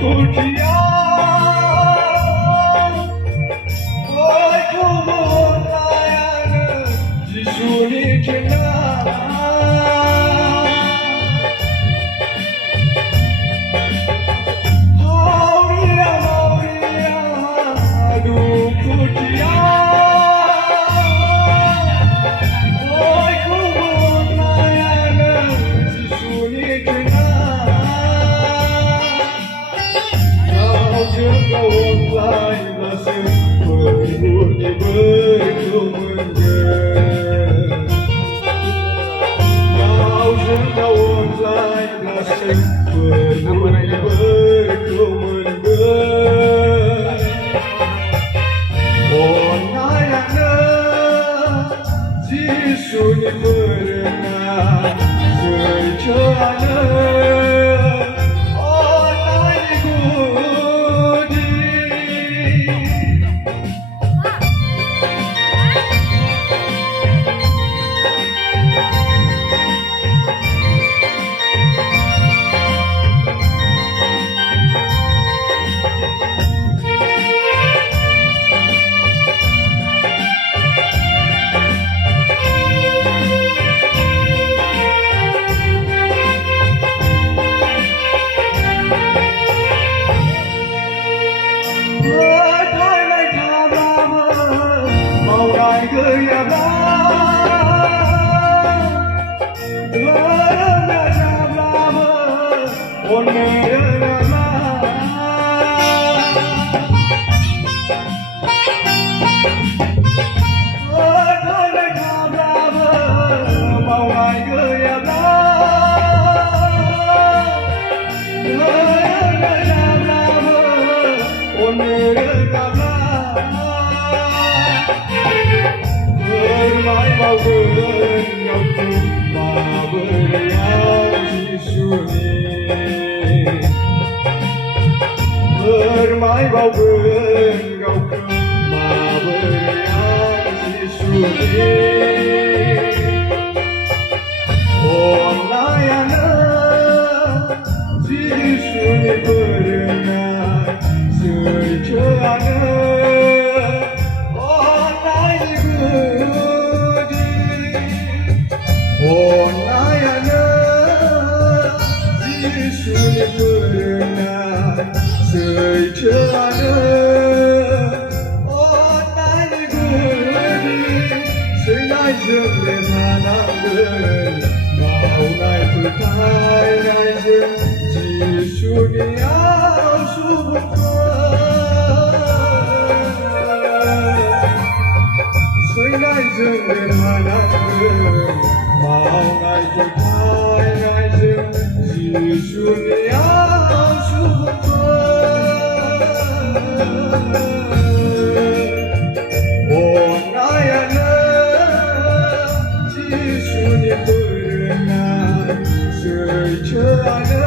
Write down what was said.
kutia oi kumunayana Jisuni chena Hauria adu kutia oi kumunayana Jisuni chena Kau lain rasa berbunyi berkemenggah Kau jengkauan lain rasa berbunyi berkemenggah Oh nayana Jisuni berenang Sejana Bermai bau benggau ke maberian sisuni Oh nayana sisuni berenang sejana Oh nayi gudi Oh nayana sisuni berenang sejana Oh nayi gudi senai jembe manang Mau naik berkai naik jem Jisu dia Senai jembe manang Mau naik berkai naik jem Jisu dia Oh nayana Jisu dia berenang sejana